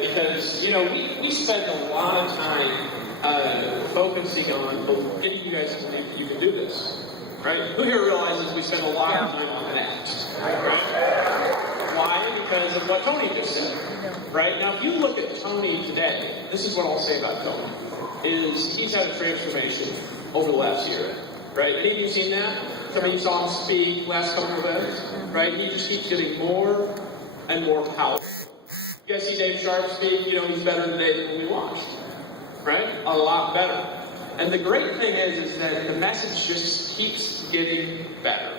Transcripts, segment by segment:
because, you know, we spend a lot of time focusing on getting you guys to believe that you can do this, right? Who here realizes we spend a lot of time on connect, right? Why? Because of what Tony just said, right? Now, if you look at Tony today, this is what I'll say about Tony, is he's had a transformation over the last year, right? Any of you seen that? Some of you saw him speak last couple of events, right? He just keeps getting more and more powerful. You guys see Dave Sharp speak? You know, he's better today than when we launched, right? A lot better. And the great thing is that the message just keeps getting better,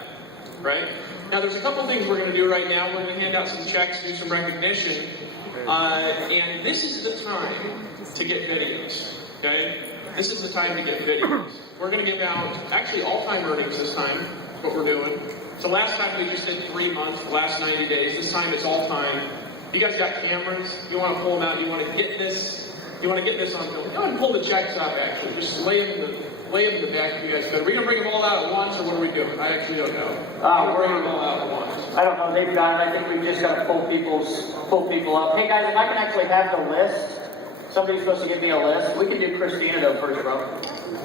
right? Now, there's a couple things we're going to do right now. We're going to hand out some checks, do some recognition, and this is the time to get videos, okay? This is the time to get videos. We're going to give out, actually, all-time earnings this time, what we're doing. So last time we just did 3 months, the last 90 days. This time it's all-time. You guys got cameras. You want to pull them out. You want to get this. You want to get this on film. Go ahead and pull the checks up, actually. Just lay them in the back. You guys better. Are we going to bring them all out at once, or what are we doing? I actually don't know. We're bringing them all out at once. I don't know. They've got it. I think we've just got to pull people up. Hey, guys, if I can actually have the list. Somebody's supposed to give me a list. We can do Christina, though, first, bro.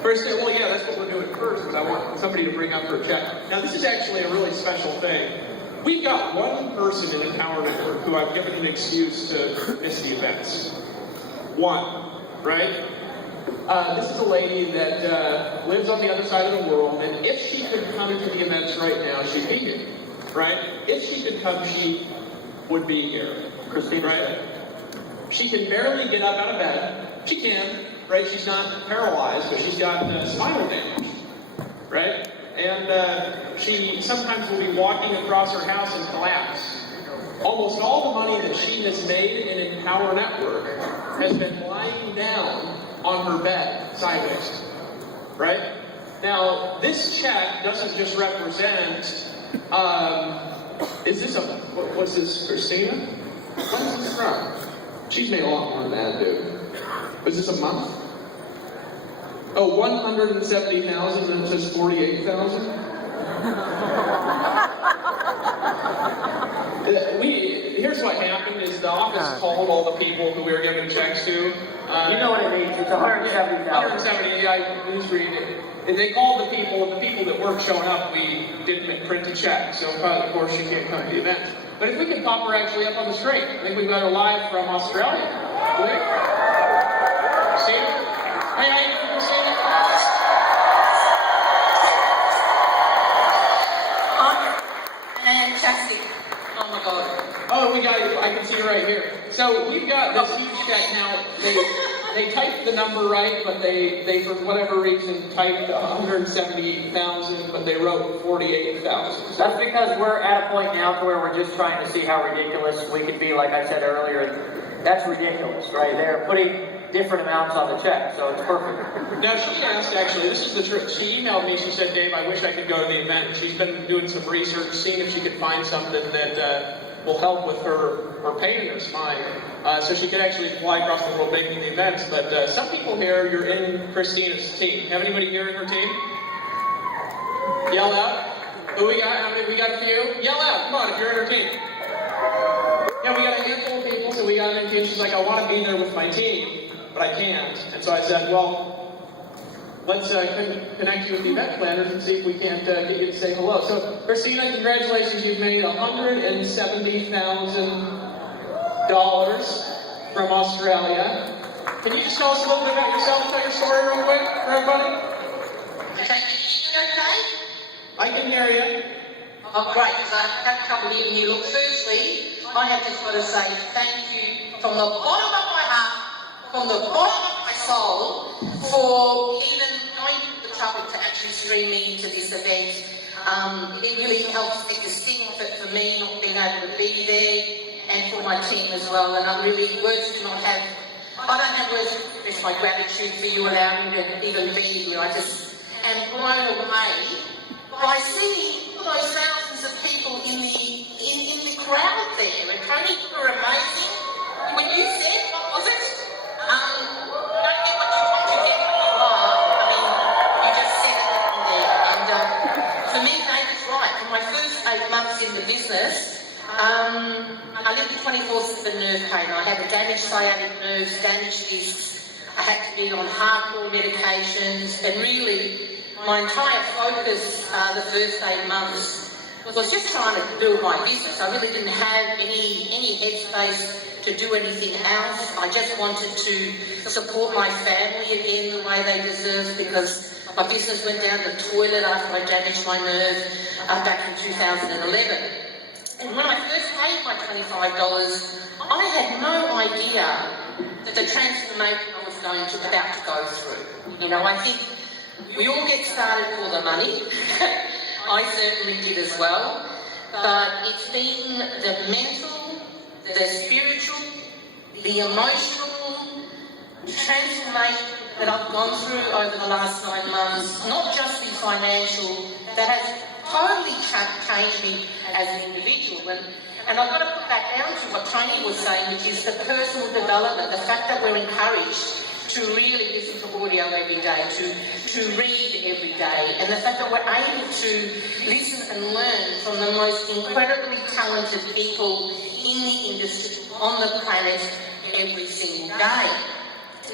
First, well, yeah, that's what we're doing first, because I want somebody to bring up her check. Now, this is actually a really special thing. We've got one person in Empower Network who I've given an excuse to miss the events. One, right? This is a lady that lives on the other side of the world, and if she could come to the events right now, she'd be here, right? If she could come, she would be here. Christina, right? She can barely get up out of bed. She can, right? She's not paralyzed, but she's got spinal damage, right? And she sometimes will be walking across her house and collapse. Almost all the money that she has made in Empower Network has been lying down on her bed, sideways, right? Now, this check doesn't just represent, is this what's this, Christina? What is this from? She's made a lot more than that, dude. Is this a month? Oh, 170,000 and it says 48,000? Here's what happened is the office called all the people who we were giving checks to. You know what it means. It's 170,000. 170, I was reading it. And they called the people that weren't showing up, we didn't print a check. So, of course, she can't come to the event. But if we can pop her actually up on the screen, I think we've got her live from Australia. Christina? Hey, how you doing, Christina? Fantastic. Oh my God. Oh, we got it. I can see you right here. So we've got this huge check now. They typed the number right, but they for whatever reason typed 170,000, but they wrote 48,000. So that's because we're at a point now to where we're just trying to see how ridiculous we could be. Like I said earlier, that's ridiculous, right? They're putting different amounts on the check, so it's perfect. Now she asked, actually, this is the truth. She emailed me. She said, "Dave, I wish I could go to the event." She's been doing some research, seeing if she could find something that will help with her pain in her spine, so she could actually fly across the world making the events. But some people here, you're in Christina's team. Have anybody here in her team? Yell out. Who we got? How many? We got a few. Yell out. Come on, if you're in her team. Yeah, we got a handful of people, so we got an invitation. She's like, "I want to be there with my team, but I can't." And so I said, "Well, let's connect you with the event planners and see if we can't get you to say hello." So, Christina, congratulations. You've made $170,000 from Australia. Can you just tell us a little bit about yourself? Tell your story real quick for everybody. Okay. I can hear you. Oh, great, because I have trouble hearing you. Look, firstly, I have just got to say thank you from the bottom of my heart, from the bottom of my soul, for even going to the trouble to actually stream me into this event. It really helps make the sting of it for me, not being able to be there, and for my team as well. And I really, words do not have, I don't have words to express my gratitude for you allowing me to even be here. I just am blown away by seeing all those thousands of people in the crowd there. And Tony, you were amazing. When you said, what was it? Don't get what you want to get what you are. I mean, you just said it in there. And for me, Dave is right. In my first 8 months in the business, I lived a 24 24/7 nerve pain. I had a damaged sciatic nerves, damaged discs. I had to be on hardcore medications, and really my entire focus the first 8 months was just trying to build my business. I really didn't have any headspace to do anything else. I just wanted to support my family again the way they deserved, because my business went down the toilet after I damaged my nerve back in 2011. And when I first paid my $25, I had no idea the transformation I was about to go through. You know, I think we all get started for the money. I certainly did as well. But it's been the mental, the spiritual, the emotional transformation that I've gone through over the last 9 months, not just the financial, that has totally changed me as an individual. And I've got to put that down to what Tony was saying, which is the personal development, the fact that we're encouraged to really listen to audio every day, to read every day, and the fact that we're able to listen and learn from the most incredibly talented people in the industry, on the planet, every single day.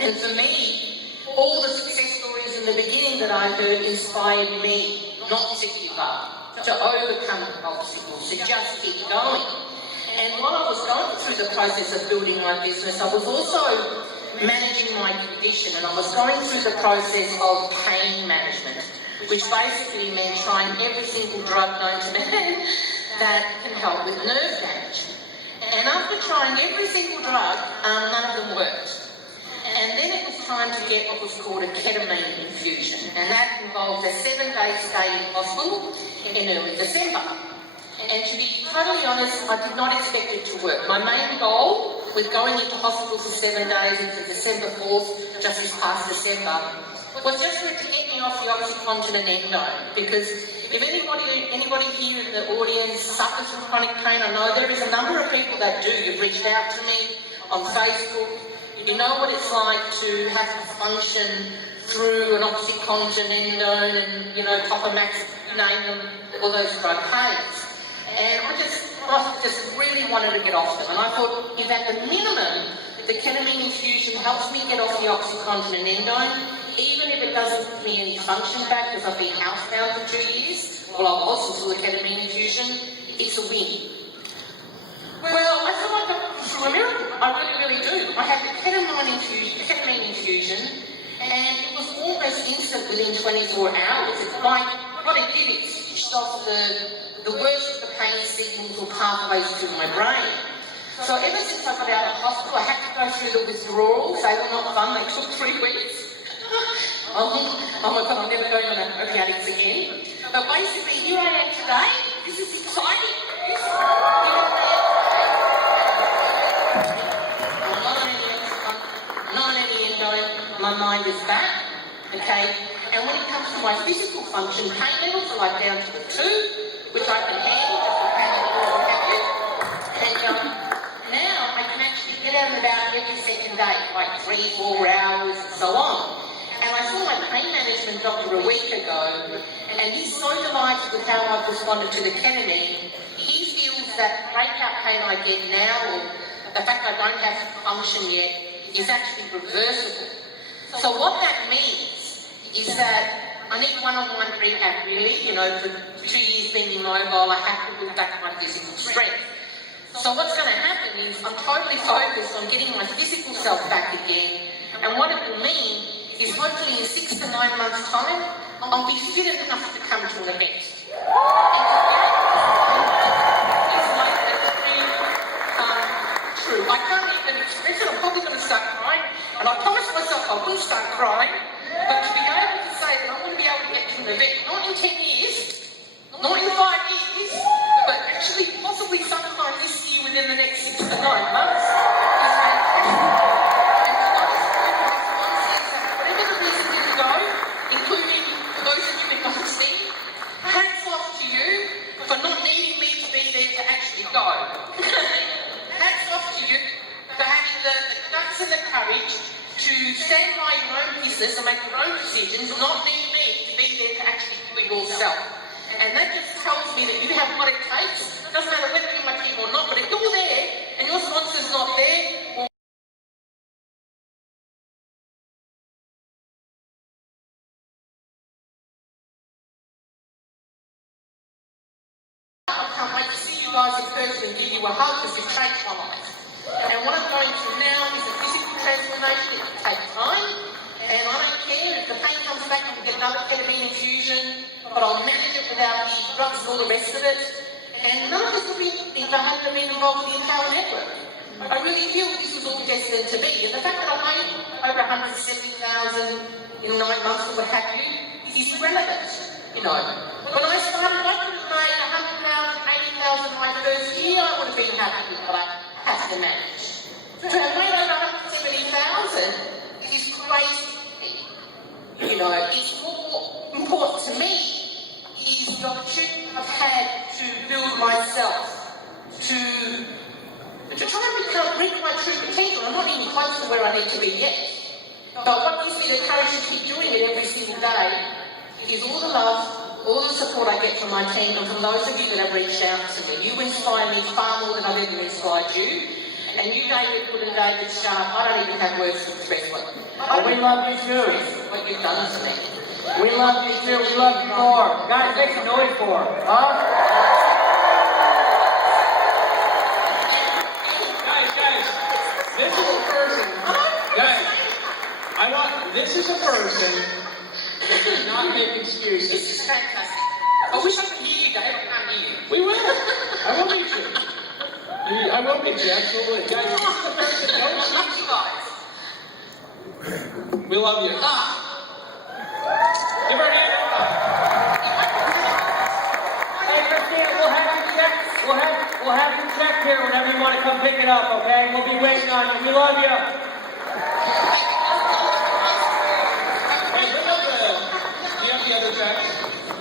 And for me, all the success stories in the beginning that I heard inspired me not to give up, to overcome obstacles, to just keep going. And while I was going through the process of building my business, I was also managing my condition, and I was going through the process of pain management, which basically meant trying every single drug known to man that can help with nerve damage. And after trying every single drug, none of them worked. And then it was time to get what was called a ketamine infusion, and that involved a 7-day stay in hospital in early December. And to be totally honest, I did not expect it to work. My main goal with going into hospital for 7 days into December 4th, just this past December, was just for it to get me off the OxyContin and endone. Because if anybody here in the audience suffers from chronic pain, I know there is a number of people that do. You've reached out to me on Facebook. You know what it's like to have to function through an OxyContin, endone, and, you know, Topamax, you name them, all those drug pains. And I just really wanted to get off them. And I thought, if at the minimum, the ketamine infusion helps me get off the OxyContin and endone, even if it doesn't give me any function back because I've been housebound for 2 years, well, I was until the ketamine infusion, it's a win. Well, I feel like I'm through a miracle. I really do. I had the ketamine infusion, and it was almost instant within 24 hours. It's like, what it did, it switched off the worst of the pain signals or pathways to my brain. So ever since I got out of hospital, I had to go through the withdrawals. They were not fun. They took 3 weeks. Oh my God, I'm never going on opiates again. But basically, here I am today. This is exciting. My mind is back, okay? And when it comes to my physical function, pain levels are like down to a 2, which I can handle, and now I can actually get out and about every second day, like 3-4 hours and so on. And I saw my pain management doctor a week ago, and he's so delighted with how I've responded to the ketamine. He feels that breakout pain I get now, or the fact I don't have function yet, is actually reversible. So what that means is that I need one-on-one rehab, really. You know, for 2 years being immobile, I have to build back my physical strength. So what's going to happen is I'm totally focused on getting my physical self back again. And what it will mean is hopefully in 6 to 9 months' time, I'll be fit enough to come to an event. It's like a dream true. I can't even express it. I'm probably going to start crying. And I promised myself I wouldn't start crying, but to be able to say that I'm going to be able to get to an event, not in 10 years, not in 5 years, but actually possibly sometime this year within the next 6 to 9 months, is fantastic. And for those whatever the reason didn't go, including for those of you that got to see, hats off to you for not needing me to be there to actually go. Hats off to you for having the guts and the courage to stand by your own business and make your own decisions, not need me to be there to actually do it yourself. And that just tells me that you have what it takes. It doesn't matter whether you're my team or not, but if you're there and your sponsor's not there, well, I can't wait to see you guys in person and give you a hug because you've changed my life. And what I'm going through now is a physical transformation. It will take time. And I don't care if the pain comes back and we get another ketamine infusion, but I'll manage it without the drugs and all the rest of it. And none of this would be if I hadn't been involved in the Empower Network. I really feel this was all destined to be. And the fact that I made over 170,000 in 9 months or what have you is irrelevant. You know, when I started, I could have made 100,000, 80,000 my first year. I would have been happy with what I had to manage. To have made over 170,000 is crazy. You know, it's more important to me is the opportunity I've had to build myself, to try and bring my true potential. I'm not even close to where I need to be yet. But what gives me the courage to keep doing it every single day is all the love, all the support I get from my team and from those of you that have reached out to me. You inspire me far more than I've ever inspired you. And you, David Wood and David Sharp, I don't even have words to express what We love you too. what you've done to me. We love you too. We love you more. Guys, make some noise for him. Huh? Guys, this is a person. Guys, this is a person that does not make excuses. This is fantastic. I wish I could hear you, Dave. I can't hear you. We will. I will meet you. I will meet you, absolutely. Guys, this is the person that I love you guys. we love you. Ah. Give her a hand. Hey, Christina, we'll have you check. We'll have you check here whenever you want to come pick it up, okay? We'll be waiting on you. We love you.